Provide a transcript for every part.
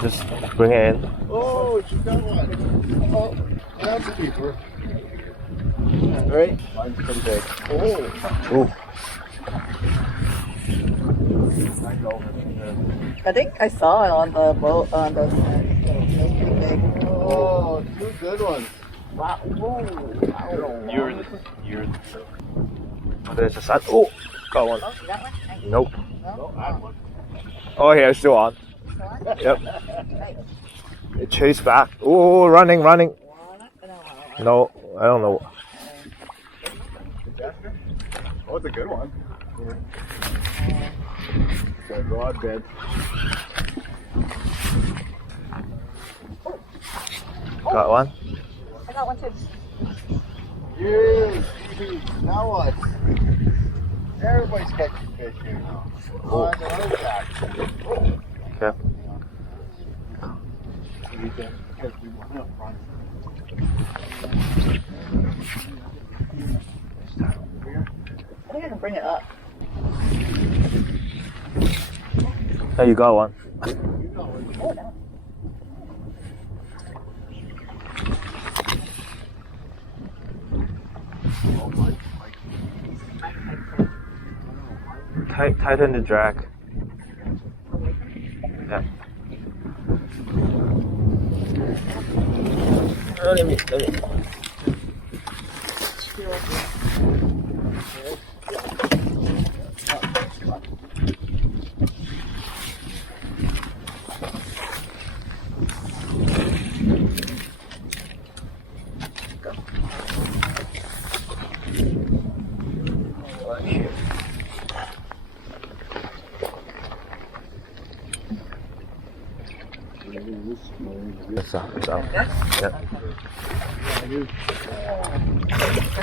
Just bring it in. Oh, you got one. Oh, that's a keeper. Right? Mine's pretty big. Oh. Ooh. I think I saw it on the boat on the pretty big. Oh, two good ones. Wow. Whoa. Yours. There's a sun. Oh, got one. Oh, you got one? Nope. No, I have one. Oh, here, still on. Yep. It chased back. Oh, running. No, I don't know. Oh, it's a good one. It's a broad bed. Got one. I got one too. Yay! Now what? Everybody's catching fish here now. Oh. On the other side. Okay. I think I can bring it up. Hey, you got one. Oh, no. Tighten the drag. Yeah. Let me. It's out. Yeah. Step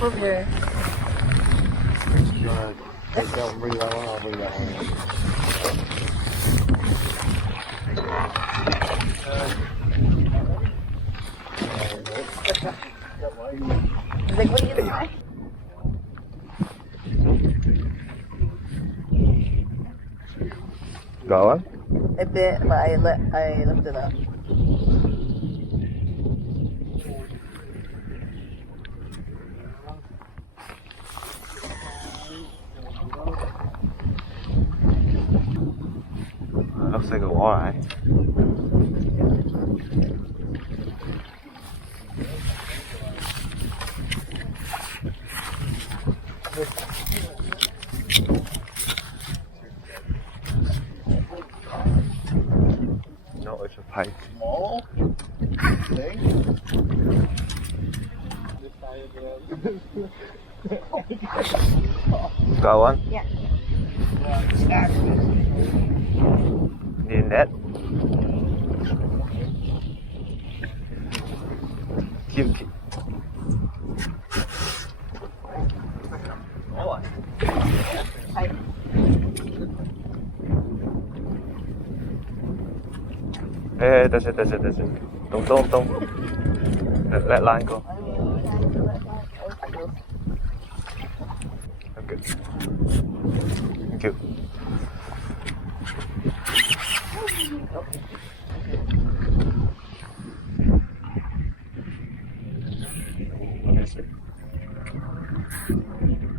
over here. Take that one, bring that one, I'll bring that one. He's like, what are you doing? Got one? A bit, but I lifted up. Looks like a walleye. No, it's a pike. Small thing. Got one? Yeah. Need a net? Keep. Pike. Hey, that's it. Don't. Let line go. Okay. Thank you.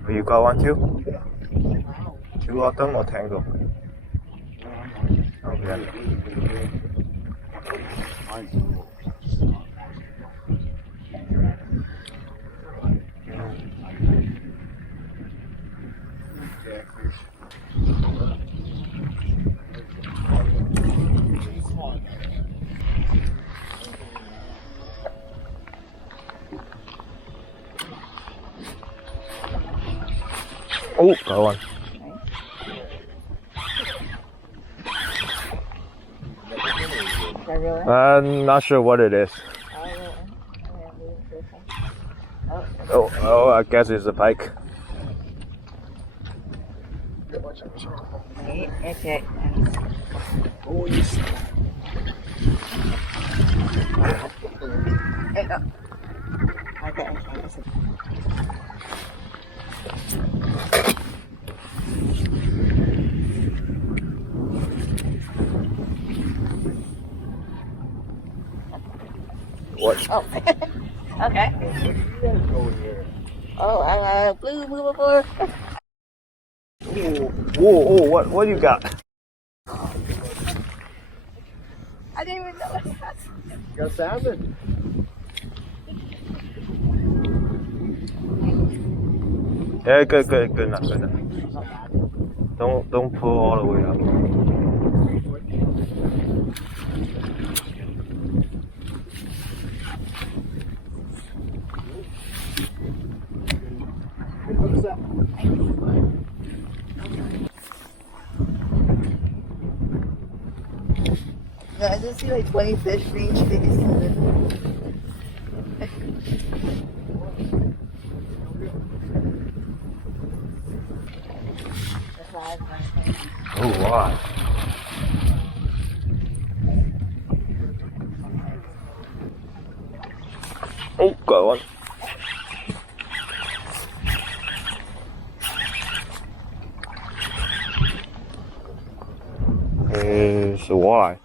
Oh, you got one too? Two of them or tango? Oh, yeah. Oh, got one. I'm not sure what it is. Oh, I guess it's a pike. Okay. Oh, yes. Okay. What? Oh. Okay. Oh, blue before. Whoa, what do you got? I didn't even know that. Got salmon. Yeah, good enough. Don't pull all the way up. What's that? No, I just see like 20 fish being chased. Oh wow. Oh, got one. It's a walleye.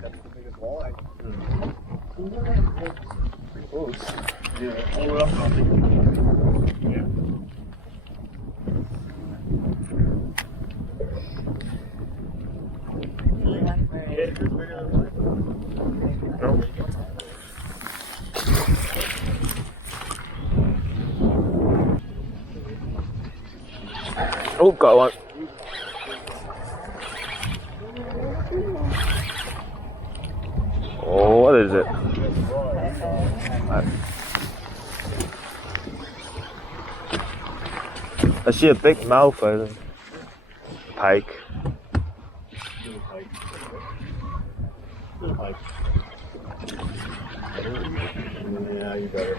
That's the biggest walleye. Close. Yeah, all the way up. Yeah. No. Oh, got one. Oh, what is it? I see a big mouth, I think. Pike. Yeah, you better.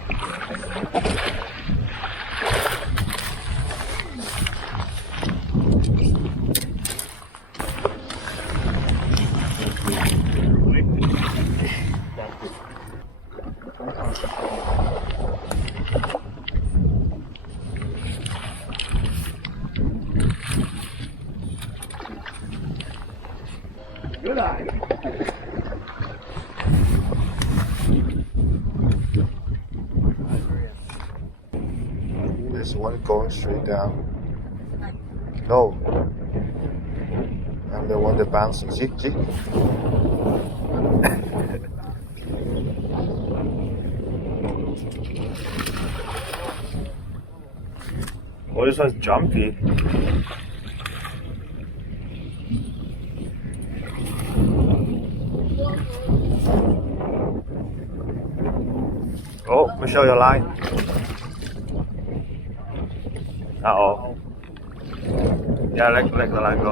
Good eye. There's one going straight down. No. I'm the one that bounces. See? Oh, this one's jumpy. Oh, let me show you a line. Uh-oh. Yeah, let the line go.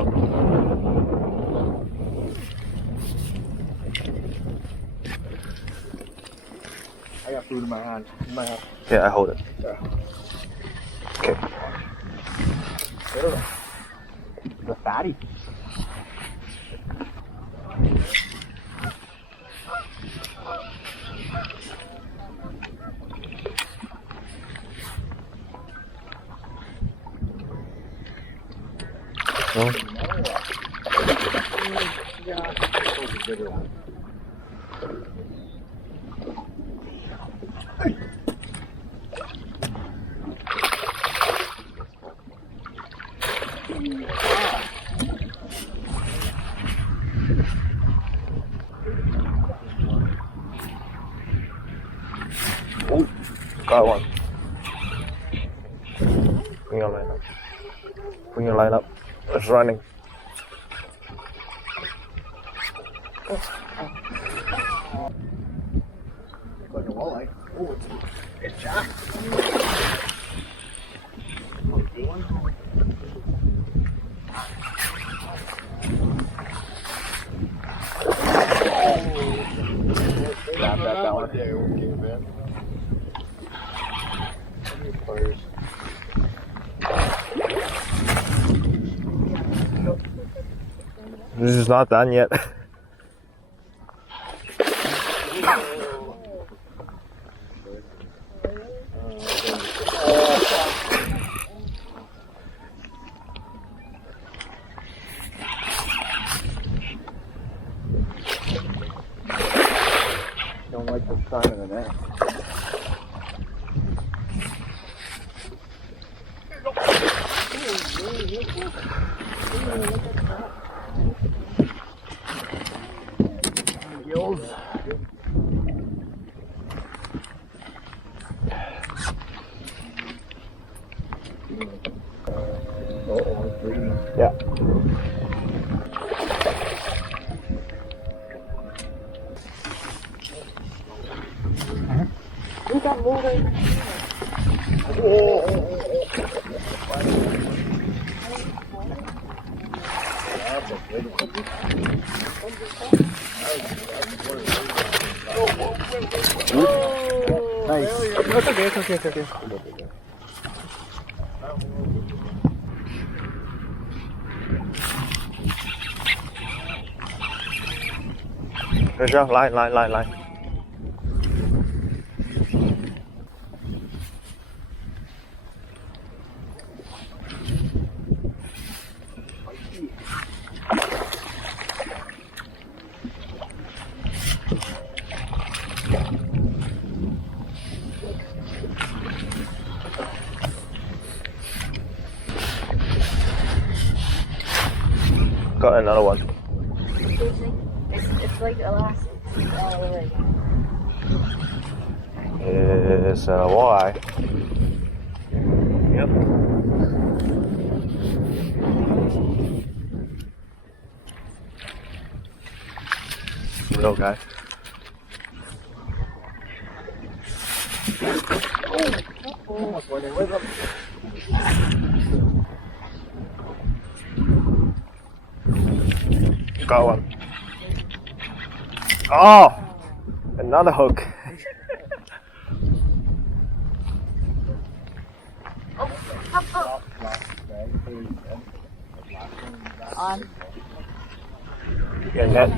I got food in my hand. You might have. Yeah, I hold it. Yeah. Okay. The fatty. Oh. Oh, got one. Bring your line up. Bring your line up. It's running. Looks like a walleye. Oh, it's Jack. Good one. Grab that one. Yeah, okay, man. Players. This This is not done yet. Don't like the sign of the net. Gills. Yeah. We got moving. Nice. It's okay, it's okay, it's okay. 来。Got another one. It's like elastic all the way. It's a walleye. Yep. Real guy. Almost went in with him. Got one. Oh! Another hook. On. Get net.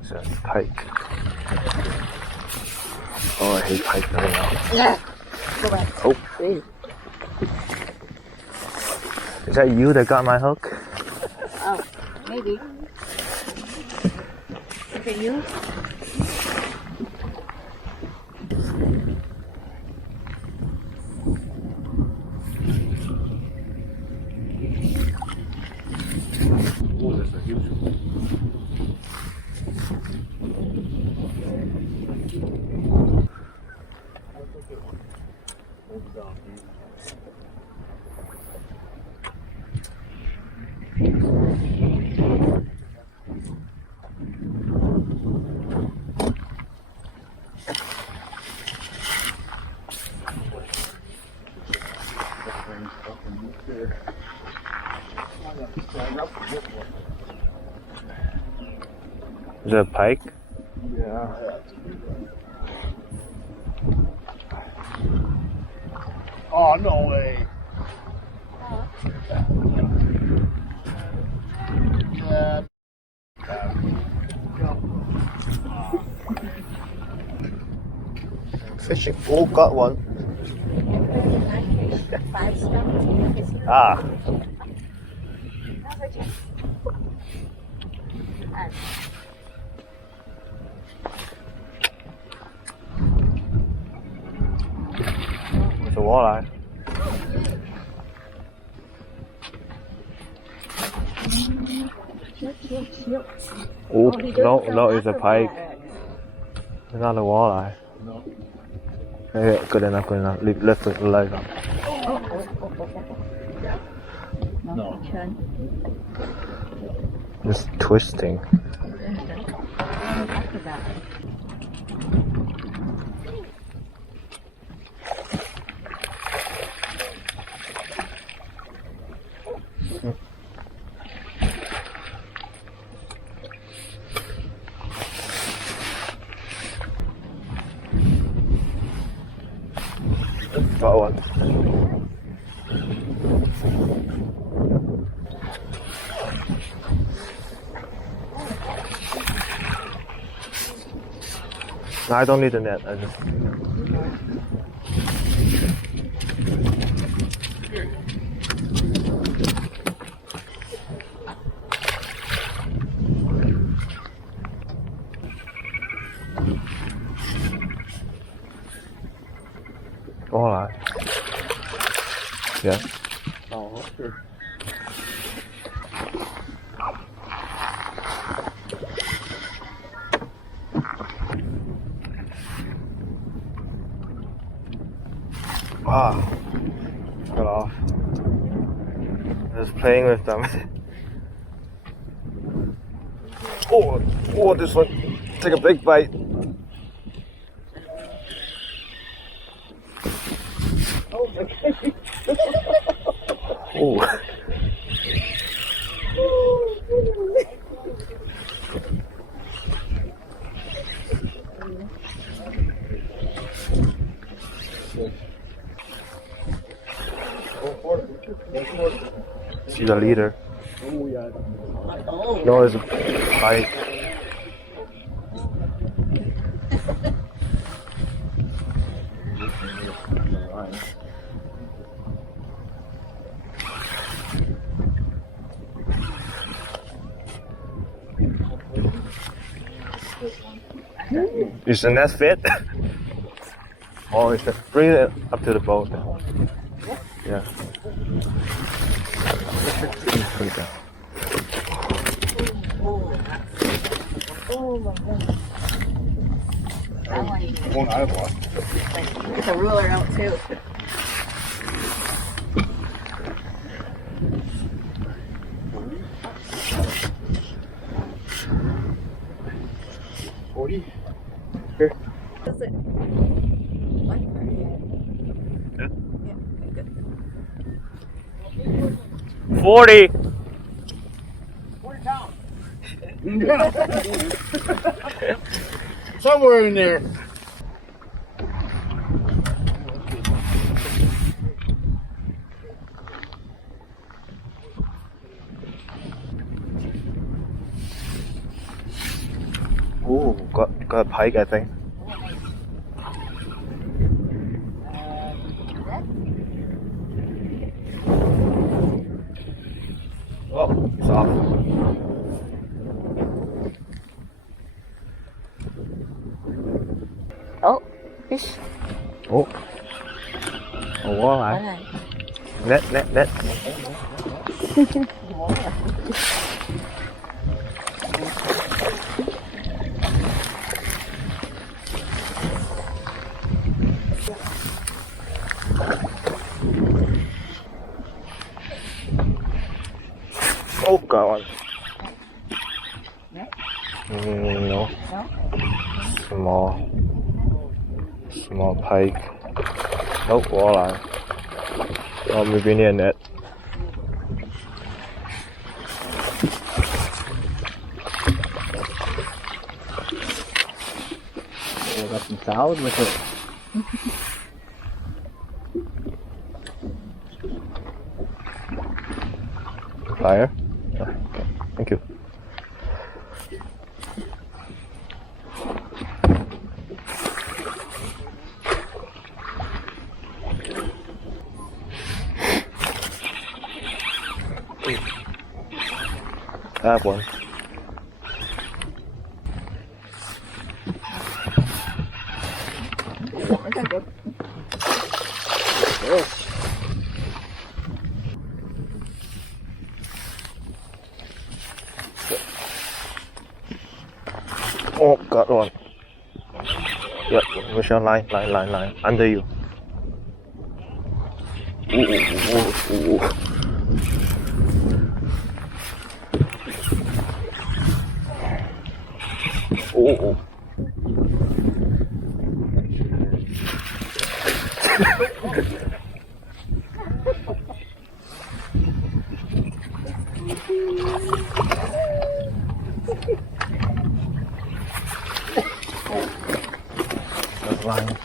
It's a pike. Oh, I hate pike right now. Yeah. Go back. Oh. See. Is that you that got my hook? Oh, maybe. Is it you? Oh, that's a huge one. Is it a pike? Yeah. Oh, no way. Yeah. Fishing. Oh, got one. 5 stones. Ah. It's a walleye. Oh, no, it's a pike. It's not a walleye. No. Yeah, good enough. Lift the leg up. No. Just twisting. Got one. No, I don't need a net. I just. Walleye. Yeah. Oh, sure. Wow. Got off. Just playing with them. Oh, this one. Take a big bite. Oh my God. Oh. See the leader. Oh, yeah. Oh. No, it's a pike. Is the net fit? Oh, is that? Bring it up to the boat. Yeah. Put it down. Oh my God. That one you One I lost. Get the ruler out too. Here. Does it? What? Yeah. Yeah. Good. 40. 40 pounds. Somewhere in there. Ooh, got a pike, I think. Oh, it's off. Oh, fish. Oh. A walleye. Net. Oh, got one. No. Small pike. Nope, walleye. Oh, maybe near net. Oh, got some salad with it. Fire? Oh, okay. Thank you. I have one. Okay, good. Oh, got one. Yep, mission line. Under you. Ooh. Oh. Line.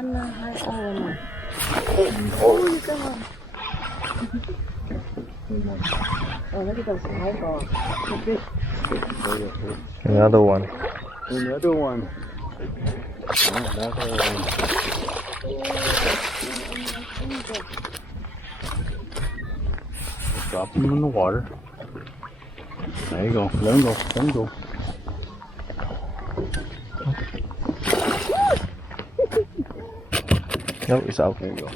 Oh, look at those eyeballs. Another one. Another one. Another one. Drop them in the water. There you go. Let him go. Let him go. No, it's out. There you go.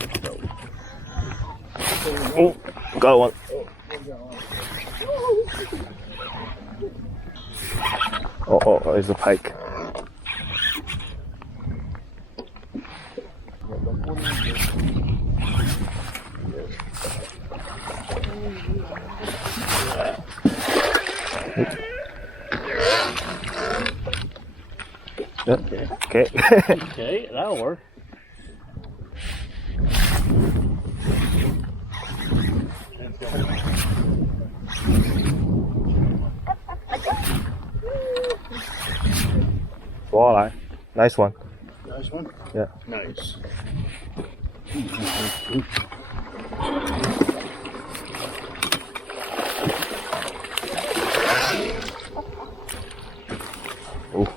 Oh, got one. Oh, it's a pike. Okay. Okay, that'll work. Walleye. Nice one. Nice one? Yeah. Nice. Oh.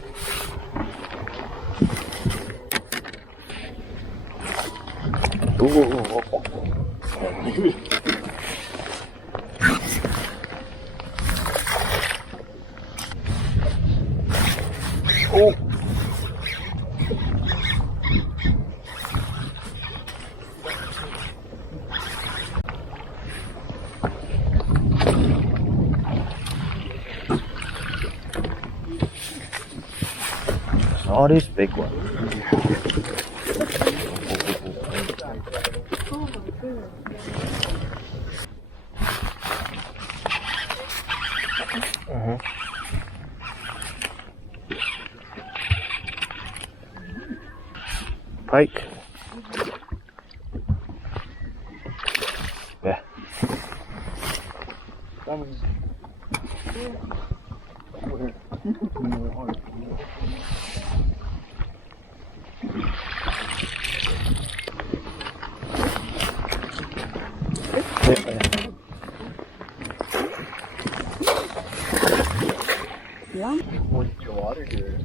Ooh. Oh. All these big ones. Pike. Yeah. Yeah. What's your water here?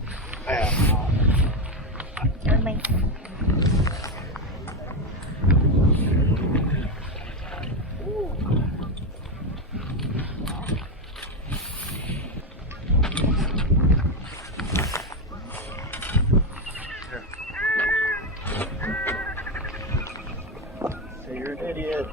Say you're an idiot.